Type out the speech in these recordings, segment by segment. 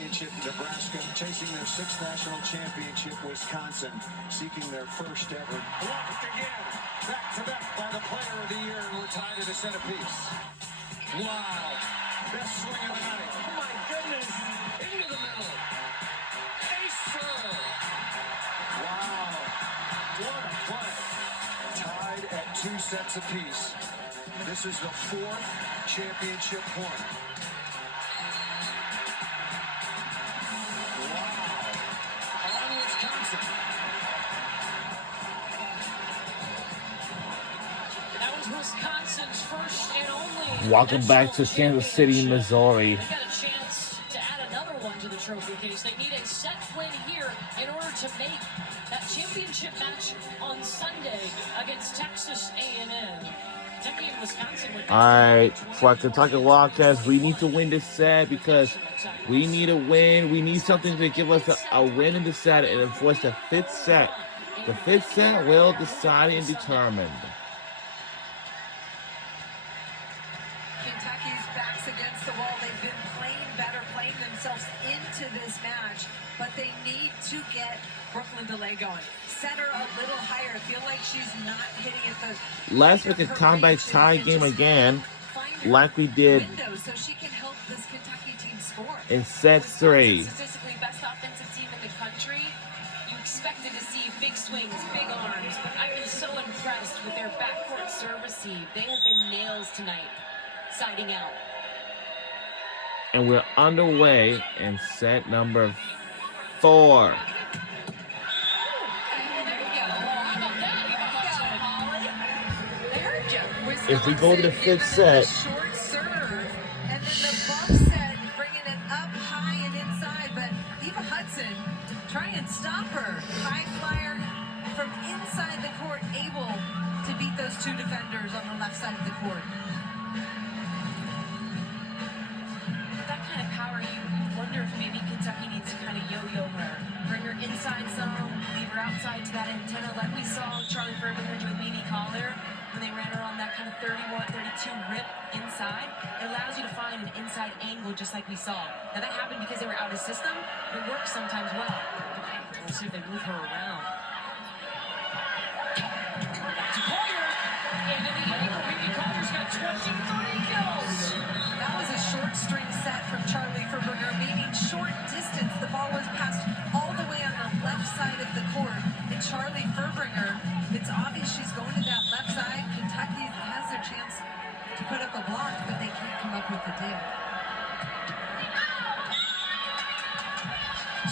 championship, Nebraska chasing their 6th national championship, Wisconsin seeking their first ever. Blocked again, back to back by the player of the year, and we're tied at a centerpiece. Wow, best swing of the night. Oh my goodness, into the middle. Ace serve. Wow, what a play. Tied at 2 sets apiece. This is the 4th championship point. Wisconsin's first and only. Welcome back to Kansas City, Missouri. They got a chance to add another one to the trophy case. They need a set win here in order to make that championship match on Sunday against Texas A&M. Kentucky and Wisconsin. All right, for Kentucky Wildcats, we need to win this set because we need a win. We need something to give us a win in the set and enforce the 5th set. The 5th set will decide and determine. Against the wall. They've been playing better, playing themselves into this match, but they need to get Brooklyn DeLay going. Set her a little higher. Feel like she's not hitting at the. Let's make a comeback tie game again, like we did so she can help this Kentucky team score. In set 3. Statistically best offensive team in the country. You expected to see big swings, big arms, but I've been so impressed with their backcourt service heave. They have been nails tonight, siding out. And we're underway in set number 4. If we go to the 5th set, short serve, and then the bump set, bringing it up high and inside, but Eva Hudson try and stop her. High flyer from inside the court, able to beat those 2 defenders on the left side of the court. That kind of power, you wonder if maybe Kentucky needs to kind of yo-yo her. Bring her inside zone, leave her outside to that antenna like we saw Charlie Furbinger do with Mimi Collier when they ran her on that kind of 31, 32 rip inside. It allows you to find an inside angle just like we saw. Now that happened because they were out of system, but it works sometimes well. We'll see if they move her around. To Collier, and in the angle, Mimi Collier's got 23 kills. That was a short string set from Charlie Furbinger, meaning short distance. The ball was passed all the way on the left side of the court. And Charlie Furbinger, it's obvious she's going to that left side. Kentucky has their chance to put up a block, but they can't come up with the deal.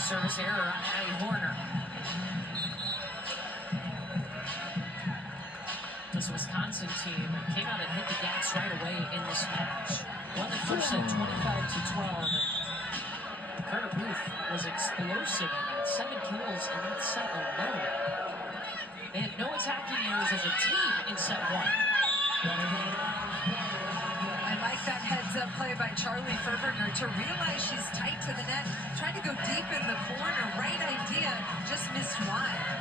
Service error on Addie Horner. This Wisconsin team came out and hit the gas right away in this match. Won the first set 25-12. And Carter Booth was explosive in that. 7 kills in that set alone. They had no attacking errors as a team in set 1. I like that heads-up play by Charlie Furbinger to realize she's tight to the net, trying to go deep in the corner. Right idea, just missed wide.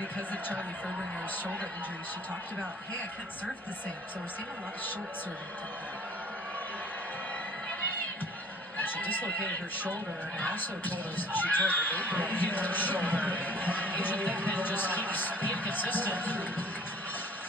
Because of Charlie Furbanger's shoulder injury, she talked about, hey, I can't serve the same. So we're seeing a lot of short serving from her. She dislocated her shoulder and also told us that she tore the labrum in her shoulder. Asia Thickenham just keeps being consistent.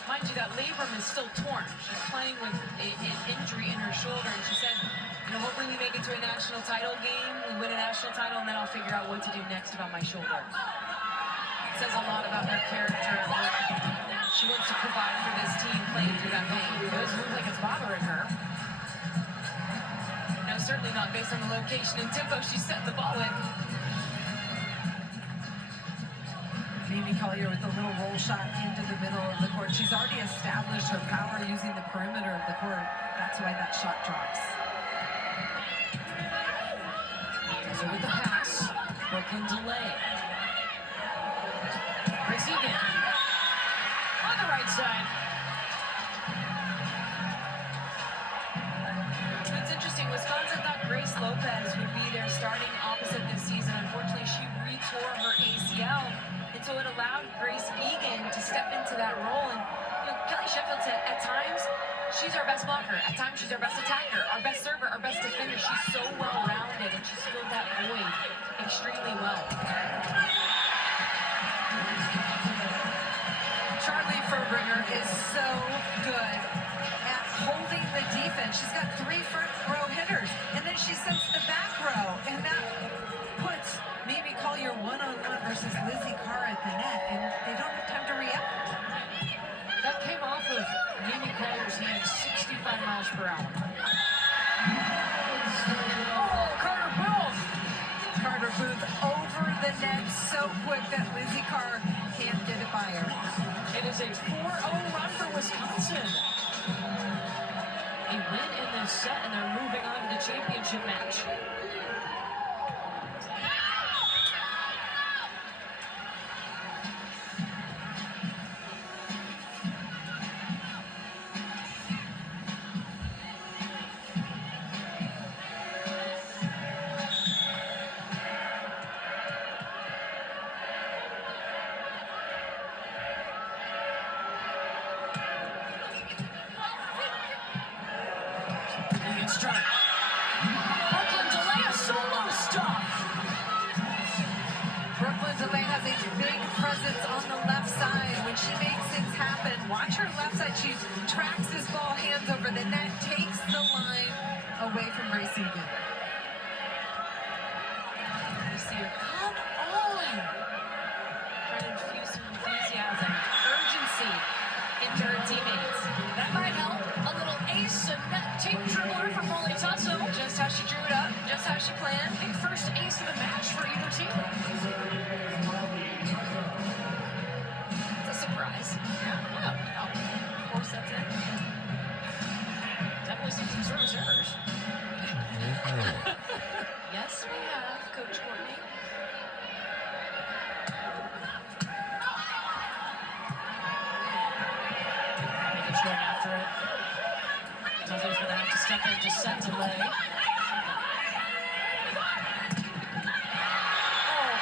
Mind you, that labrum is still torn. She's playing with an injury in her shoulder, and she said, you know, hopefully we make it to a national title game, we win a national title, and then I'll figure out what to do next about my shoulder. It says a lot about her character and what she wants to provide for this team playing through that pain. It doesn't look like it's bothering her. No, certainly not based on the location and tempo she set the ball with. Mimi Collier with a little roll shot into the middle of the court. She's already established her power using the perimeter of the court. That's why that shot drops. So with the pass, Brooklyn DeLay. Chris Egan on the right side. Lopez would be their starting opposite this season. Unfortunately, she re-tore her ACL, and so it allowed Grace Egan to step into that role. And Kelly Sheffield said at times she's our best blocker, at times she's our best attacker, our best server, our best defender. She's so well-rounded, and she's filled that void extremely well. Charlie Furbringer is so good at holding the defense. She's got 3 front row hitters, and then she sets the back row, and that puts Mimi Collier one-on-one versus Lizzie Carr at the net, and they don't have time to react. That came off of Mimi Collier's hand 65 miles per hour. Oh, Carter Booth! Carter Booth over the net so quick that Lizzie Carr can't get it by her. It is a 4-0 run for Wisconsin. A win in this set, and they're moving on to the championship match. Brooklyn DeLay, a solo stop. Brooklyn DeLay has a big presence on the left side when she makes things happen. Watch her left side. She tracks this ball, hands over the net, takes the line away from Grace Egan. You see her, come on! Trying to infuse some enthusiasm, urgency into her teammates. That might help. A little ace and net tape dribbler from Molly Tutso. Just how she drew it up, just how she planned. Big first ace of the match for either team. It's a surprise. Yeah. 4 sets in. Definitely seen some service errors. Yes, we have, Coach Courtney. It's going after it. Tutso's going to have to step in to set delay.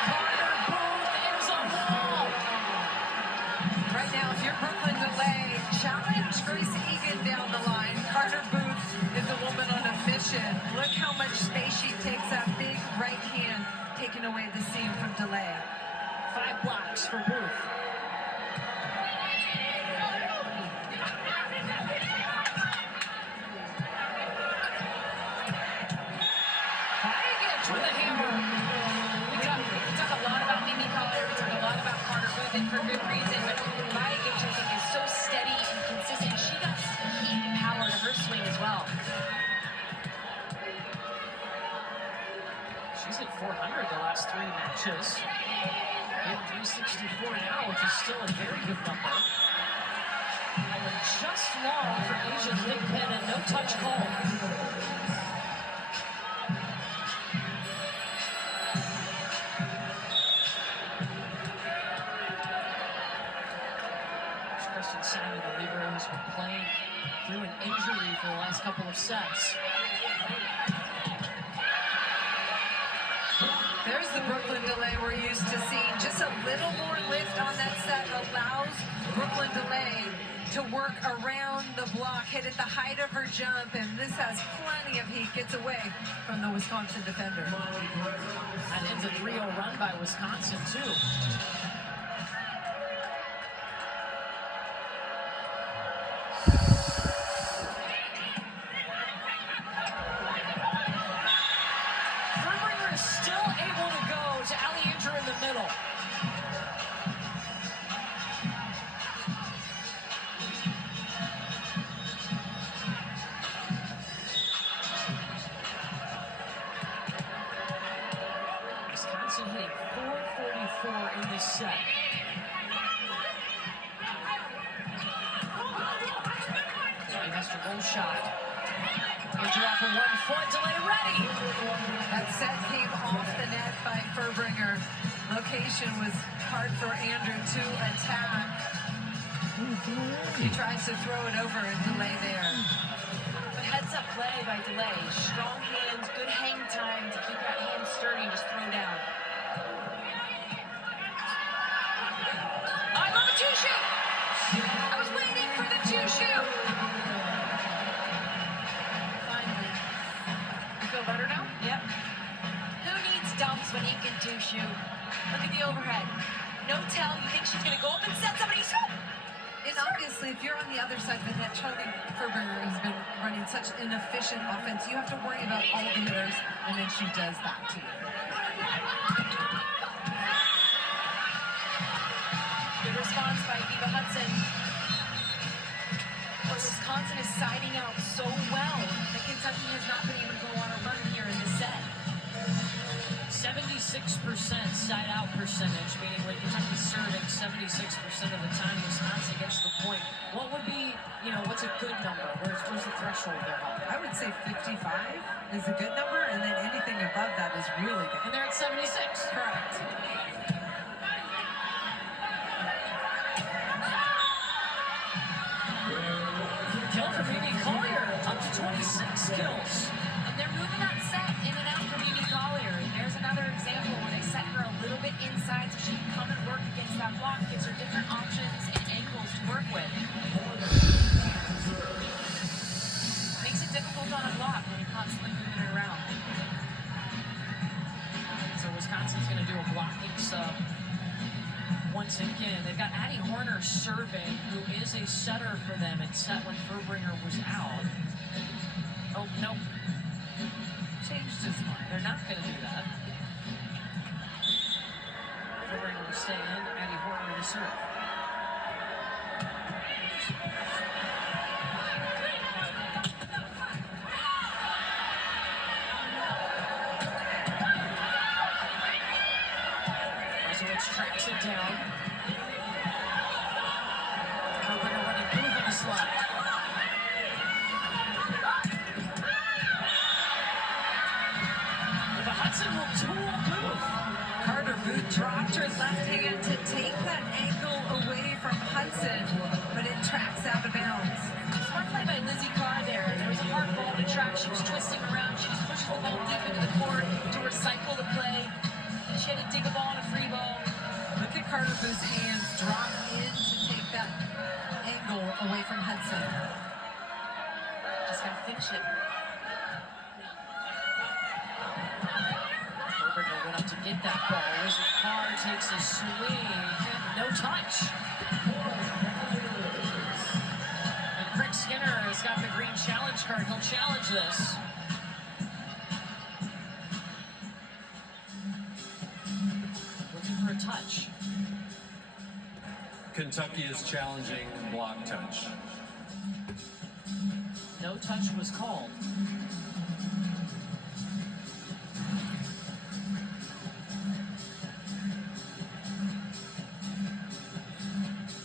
Carter Booth is on wall. Right now, if you're Brooklyn DeLay, challenge Grace Egan down the line. Carter Booth is a woman on a mission. Look how much space she takes, that big right hand, taking away the seam from DeLay. 5 blocks for Booth. With a hammer. We talk a lot about Mimi Collier, we talk a lot about Carter Booth, and for good reason, but Vajic, I think, is so steady and consistent. She got heat and power to her swing as well. She's hit 400 the last 3 matches. In 364 now, which is still a very good number. And just long for Asia Thigpen and no touch call. Kristen Simon, the libero, who's been playing through an injury for the last couple of sets. There's the Brooklyn DeLay we're used to seeing. Just a little more lift on that set allows Brooklyn DeLay to work around the block, hit at the height of her jump, and this has plenty of heat, gets away from the Wisconsin defender. That ends a 3-0 run by Wisconsin, too. Furbringer is still able to go to Ali Andrew in the middle. Wisconsin hitting .444 in this set. He has to roll shot. Andrew off of 1 foot, delay ready. That set came off the net by Furbringer. Location was hard for Andrew to attack. She tries to throw it over and delay there. But heads up play by delay. Strong hands, good hang time to keep that hand sturdy and just throw down. I love a two-shoot! I was waiting for the two-shoot! Finally. You feel better now? Yep. Who needs dumps when he can two-shoot? Look at the overhead. No tell, you think she's gonna go up and set somebody? And obviously, if you're on the other side of the net, Charlie Furberger has been running such an efficient offense. You have to worry about all the hitters, and then she does that to you. Good response by Eva Hudson. But Wisconsin is siding out so well that Kentucky has not been able to go on a run here in this set. 76% side out percentage, meaning when Kentucky's serving 76% of the time, Wisconsin gets the point. What would be, what's a good number? Where's the threshold there? I would say 55 is a good number, and then anything above that is really good. And they're at 76. Correct. Kill for Mimi Collier, up to 26 kills. And they're moving that set in and out for Mimi Collier. There's another example where they set her a little bit inside so she can come and work against that block, gives her different options and angles to work with. Makes it difficult on a block when you're constantly moving it around. So Wisconsin's going to do a blocking sub. Once again, they've got Addie Horner serving, who is a setter for them and set when Furbringer was out. Oh, no. Changed his mind. They're not going to do that. Furbringer will stay in, Addie Horner to serve. Razorowicz tracks it down. Furbringer running through the slide. Hudson will tool Booth. Carter Booth dropped her left hand to take that angle away from Hudson, but it tracks out of bounds. Smart play by Lizzie Carr there. There was a hard ball to track. She was twisting around. She just pushed the ball deep into the court to recycle the play. She had to dig a ball on a free ball. Look at Carter Booth's hands drop in to take that angle away from Hudson. Just gotta finish it. Furbringer went up to get that ball. Lizzie Carr takes a swing. No touch. And Craig Skinner has got the green challenge card. He'll challenge this. Looking for a touch. Kentucky is challenging block touch. No touch was called.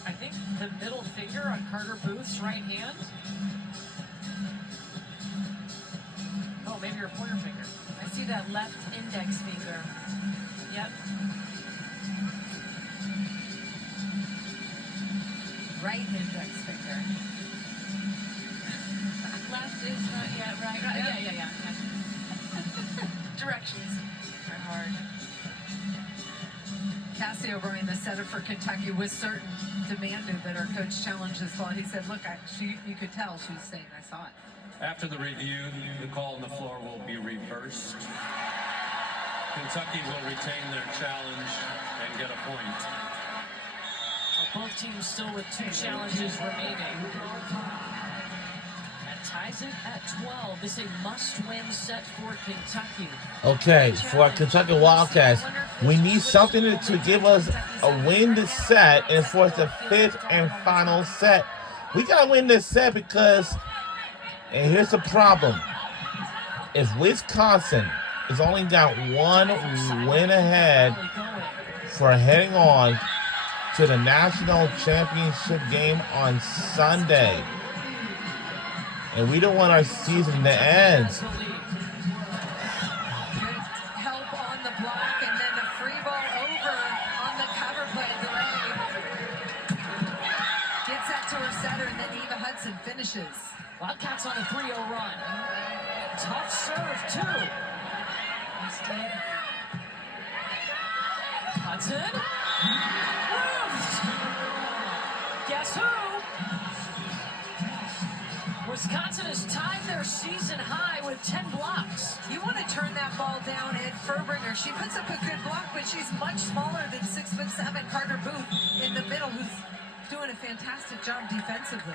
I think the middle finger on Carter Booth's right hand. Oh, maybe her pointer finger. I see that left index finger. Yep. Right index finger. Left is not yet right. Yeah. Okay. Directions are hard. Cassie O'Brien, the setter for Kentucky, was certain, demanded that our coach challenge this ball. He said, look, you could tell she was saying, I saw it. After the review, the call on the floor will be reversed. Kentucky will retain their challenge and get a point. Both teams still with 2 challenges remaining. That ties it at 12. This is a must-win set for Kentucky. Okay, for our Kentucky Wildcats, we need something to give us a win this set and force the 5th and final set. We gotta win this set because, and here's the problem: if Wisconsin is only got 1 win ahead for heading on to the national championship game on Sunday, and we don't want our season to end. Good help on the block, and then a free ball over on the cover play delay. Gets that to her setter, and then Eva Hudson finishes. Wildcats on a 3-0 run. tough serve, too. Instead, Hudson. Roofed. Guess who? Wisconsin has tied their season high with 10 blocks. you want to turn that ball down at Furbringer. She puts up a good block, but she's much smaller than 6'7" Carter Booth in the middle, who's doing a fantastic job defensively.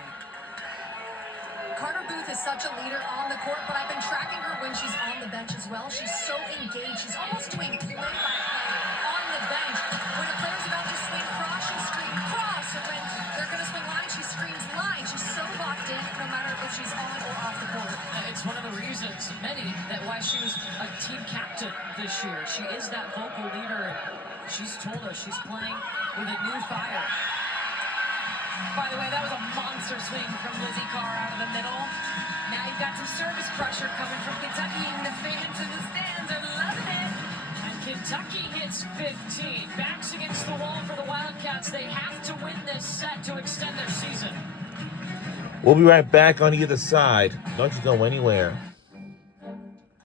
Carter Booth is such a leader on the court, but I've been tracking her when she's on the bench as well. She's so engaged. She's almost doing play-by-play on the bench. When a player's about to swing cross, she'll scream cross. And when they're going to swing line, she screams line. She's so locked in, no matter if she's on or off the court. It's one of the reasons, many, that why she was a team captain this year. She is that vocal leader. She's told us she's playing with a new fire. By the way, that was a monster swing from Lizzie Carr out of the middle. Now you've got some service pressure coming from Kentucky, and the fans in the stands are loving it. And Kentucky hits 15. Backs against the wall for the Wildcats. They have to win this set to extend their season. We'll be right back on either side. Don't you go anywhere.